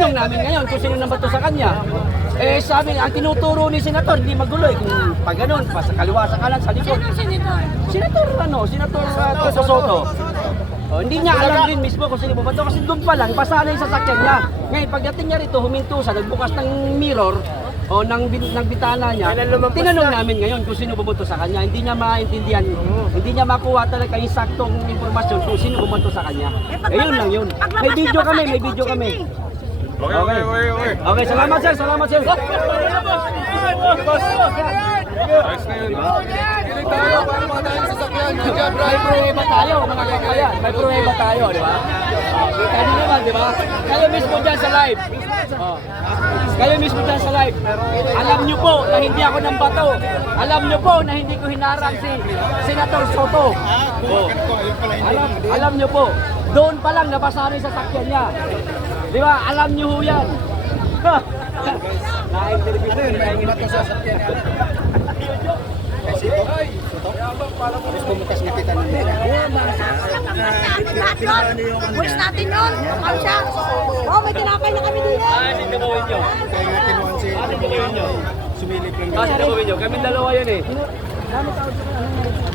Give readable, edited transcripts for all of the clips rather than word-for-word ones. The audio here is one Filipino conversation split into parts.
Tinanong namin ngayon kung sino naman to sa kanya. Eh sabi, ang tinuturo ni Senator, hindi magulo eh. Kung pag ganun, pa sa kaliwa, sa kanan, sa likod. Senator Toto Soto. Oh, hindi niya alam din mismo kung sino ba to kasi doon pa lang, basa na yung sasakyan niya. Ngayon, pagdating niya rito, huminto siya, nagbukas ng mirror, o ng bitana niya, tinanong namin ngayon kung sino bumunto sa kanya. Hindi niya maintindihan, hindi niya makuha talaga yung saktong impormasyon kung sino bumunto sa kanya. Eh yun lang yun. May video kami, may video kami. Okay. Okay, salamat sir, salamat sir. May pruweba tayo, mga kakayan. May pruweba tayo, di ba? Kita nyo naman, di ba? Kayo mismo dyan sa live. Kayo mismo dyan sa live. Alam nyo po na hindi ako ng bato. Alam nyo po na hindi ko hinarang si Senator Soto. Alam nyo po. Doon pa lang nabasa na yung sasakyan niya. Di ba? Alam nyo ho yan. Na-interview ko yung bato sa sasakyan. Kasi ito, tapos pumutas na kita ng nila. Pulis natin yun. Kami siya. Oh, may tinapay na kami dito. Hindi mo nyo. Kaya nga kinuhan si sumilip lang. Hindi nyo. Kami dalawa yun eh.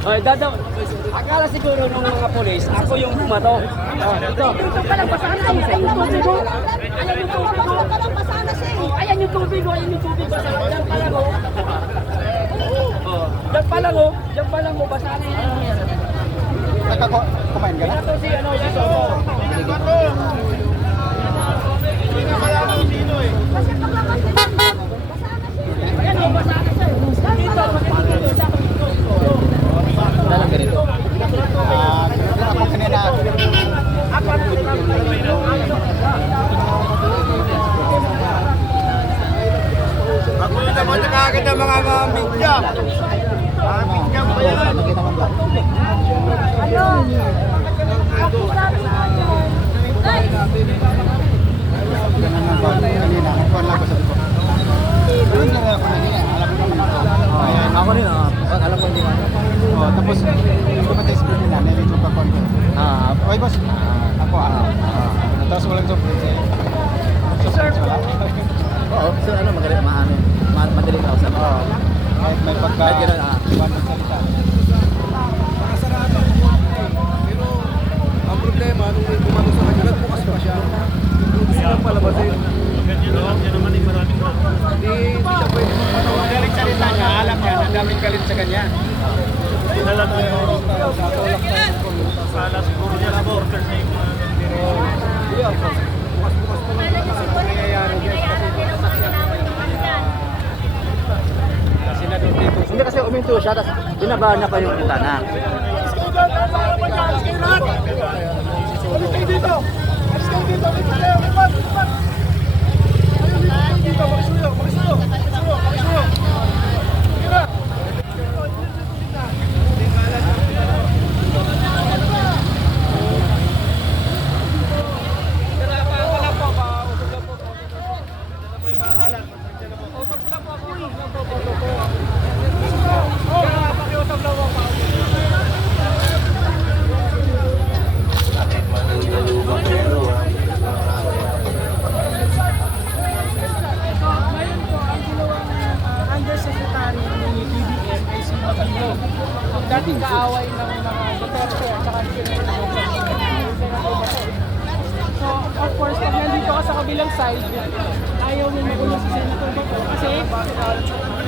Ay, akala siguro ng mga polis, ako yung bumato. Ito. Ito palang basahan na sa yung tubig ko. Ayan yung tubig ko. Ayan yung tubig ko. Ayan yung tubig ko. Diyan pala ko. Diyan pala mo. Basahan na yan. Kumain ka na? Ito si Soto. Ayan yung basahan na siya. Dito. Dalang ganito. Ako kanina. Ako yung naman nakakagad ng mga media. Mga media ba yan? Kanina, nagkuhan lang ko sa likod. Ganun lang ako kanina. Alam ko naman ako. Ako rin alam ko din. Tapos, dumating sa kanina, nilito pa ko. Okay boss, ako tapos walang job. So sir, wala. Oo, so ano madali ka usap. Kahit may pagka iwan ng salita. Pero ang problema, nung may pumato sa kanya, nagbukas pa siya. Hindi siya palabasin. Hindi siya pwede magpatawa. Galing salita niya, alam niya na daming galit sa kanya. Sala siguro niya sa border sa yung bukas-bukas pa lang kasi nangyayari guys kasi nasakyan Kasi na doon dito. Hindi kasi uminto siya, tapos binabahan na pa yung bintana. Undersecretary ni BBM ay si Mabilo. Dating kaaway ng mga Duterte at saka So, of course, pag nandito ka sa kabilang side, ayaw mo magulo si Senator Bato kasi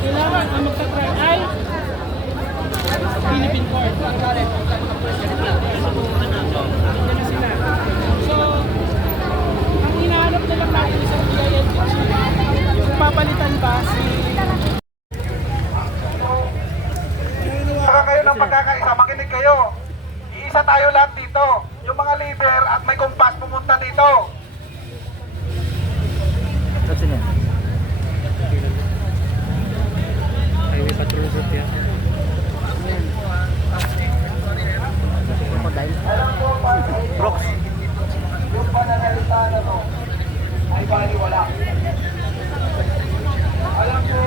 kailangan ang magka-try ay Philippine Court. So, ang hinahanap na lang natin sa PILG, papalitan ba si Saka kayo ng pagkakaisa, makinig kayo. Iisa tayo lahat dito. Yung mga leader at may kumpas pumunta dito. Saan yan? Highway Patrol Group yan. Brooks. Yung pananalita na to ay baliwala. Alam ko,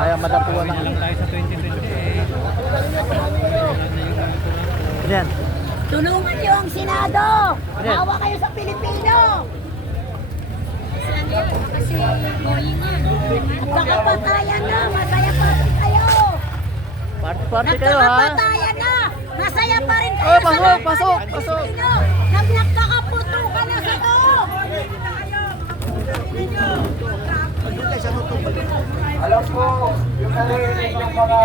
Ayaw madapuan na. Lang tayo sa 2028. Yan. Tulungan niyo ang Senado! Hawa kayo sa Pilipino! Kasi going yan. Nagkakapatayan na, masaya pa rin kayo! Party kayo ha. Nagkakapatayan na, masaya pa rin kayo Oh, sa pasok, lahat pasok, ng pasok. Pilipino! Nagkakaputukan na sa loob! Alam ko, yung narinig yung mga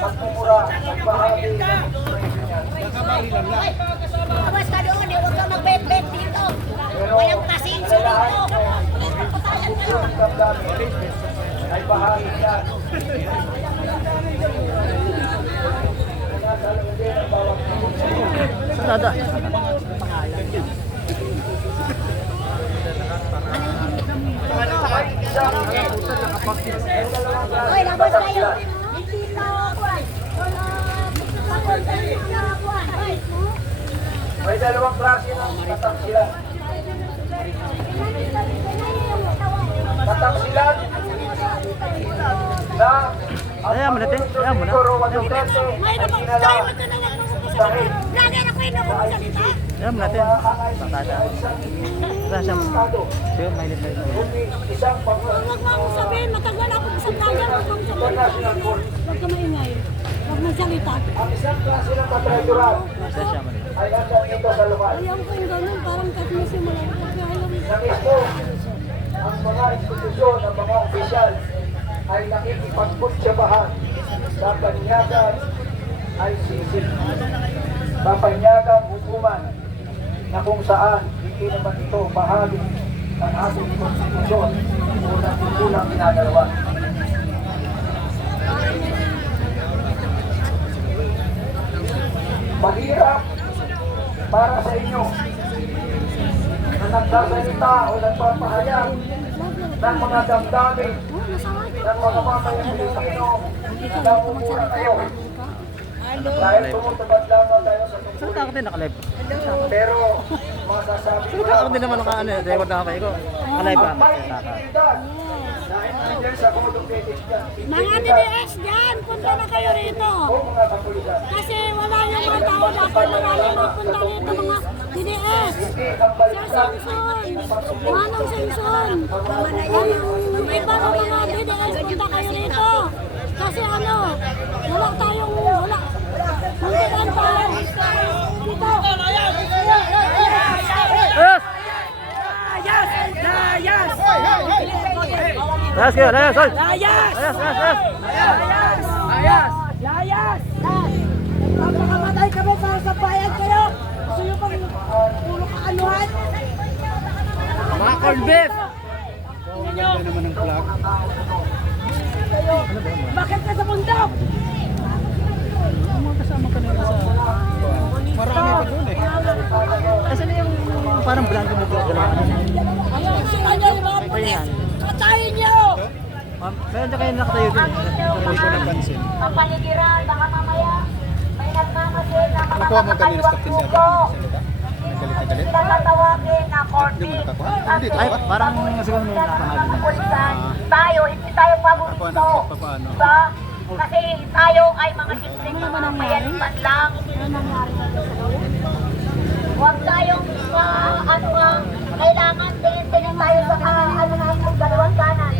pagmumura, nagbahagi ng Awas ka doon, huwag ka magbet-bet dito! Walang kasinso dito! Nagkakapatayan kayo! damdamin ay bahagi yan. Sandada. Hoy, labas kayo! Hindi na ako! Wala! Hindi na ako! Hoy! May dalawang klase ng katangsilan. Katangsilan na Ayaw mo natin. Ayaw mo na. May napagkayo mo ito na lang dahil lagi na kayo nakasalita. Ayaw mo natin. Patada. Rasya mo. Siya, may nito. isang Huwag mo akong sabihin, matagal akong sa vlogger, huwag mo sabihin. Huwag ka maingay. Huwag mo salita. ang isang klase ng katredural Rasya mo. ay nandang dito sa lugar. Ayaw ko yung ganun, parang katmis yung mga Na mismo, ang mga institusyon, ang mga opisyal ay nakikipagputsyabahan sa panyagang ay sisil. Papanyagang hukuman na kung saan hindi naman ito bahagi ng ating konstitusyon o ng kulang ginagawa. Mahirap para sa inyo na nagsasalita o nagpapahayag ng mga damdamin ng mga mamayang Pilipino na namumura kayo. Dahil tumutupad lamang tayo sa Saan tungkulin. ako din nakalive? Pero masasabi ko Ako din naman naka ano, record na kayo ko. Nakalive ba? ang may intimidad dahil nandiyan sa Code of Ethics yan. Mga DDS dyan, punta na kayo rito. O mga kapulisan. Kasi wala yung mga tao dapat maraming magpunta rito mga DDS. Hindi ang Sir baliktad Simpson, Manong Simpson, yung iba ng mga DDS, punta kayo rito. Kasi ano, wala tayong, wala. Muntikan pa. Dito. Layas kayo, layas, ol! Layas! Layas, layas, layas! Layas! Layas! Magpapakamatay kami para sa bayan kayo. Gusto nyo pang puro kaanuhan? Mga corned beef! Ganda naman ng flag. Bakit ka sa bundok? Kasama ka nila sa... Marami pa doon eh. Kasi na yung parang blanco mo po. Ayun, sila nyo yung mga pulis. Patayin nyo! Meron na kayo nakatayo din. Hindi ko napansin. Kapaligiran, baka mamaya may nagmamasid na mga Nakuha mo kanina sa kapitid niya ba? Salita? Nagalit na galit? tatawagin na Hindi mo nakakuha? Hindi ito Ay, ba? parang siguro may nakahagin. kapulisan. Tayo, hindi tayo Paano? paborito. Paano? Diba? Kasi tayo ay mga simpleng mamamayan lang. Huwag tayong kailangan tingin-tingin tayo sa ano natin dalawang kanan.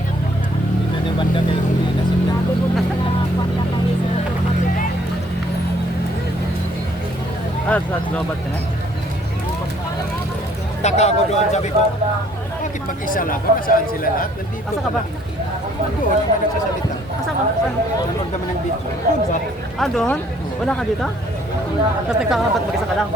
Pwede banda kayo hindi nasiglan. Sa lobat ka na? Taka ako doon, sabi ko, bakit mag-isa lang ako? Nasaan sila lahat? Nandito. Asa ka ba? Doon, naman nagsasalita. Asa ka? Saan? Nanood naman ng video. Doon ba? Ah, doon? Wala ka dito? Tapos nagkakapat mag-isa ka lang?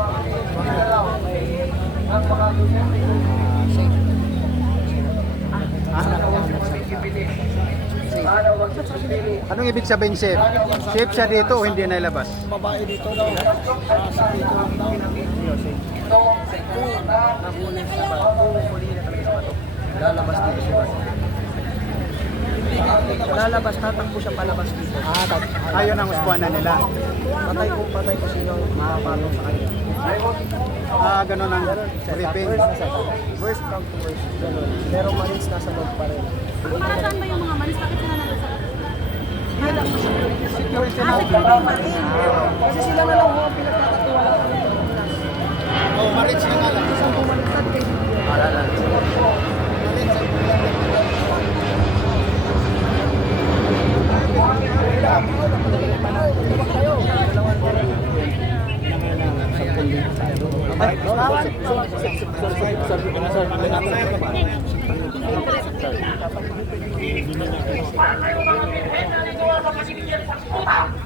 Anong ibig sabihin, Chef? Chef siya dito o hindi nailabas? Lalabas, tatakbo siya palabas dito. Ayun ang uspuanan nila. Patay ko sino makapatong sa kanya. Ganun ang briefing. Worst come to worst. Ganun. Pero marines nasa loob pa rin. Marasaan ba yung mga manis? Bakit sila nandun sa Security na. Kasi sila na lang mga pinagkakatiwala ko nito. Oh, marriage na nga lang. Isang pumalutad kay Para kayo mga pinagaliwa sa pasimigyan sa puta.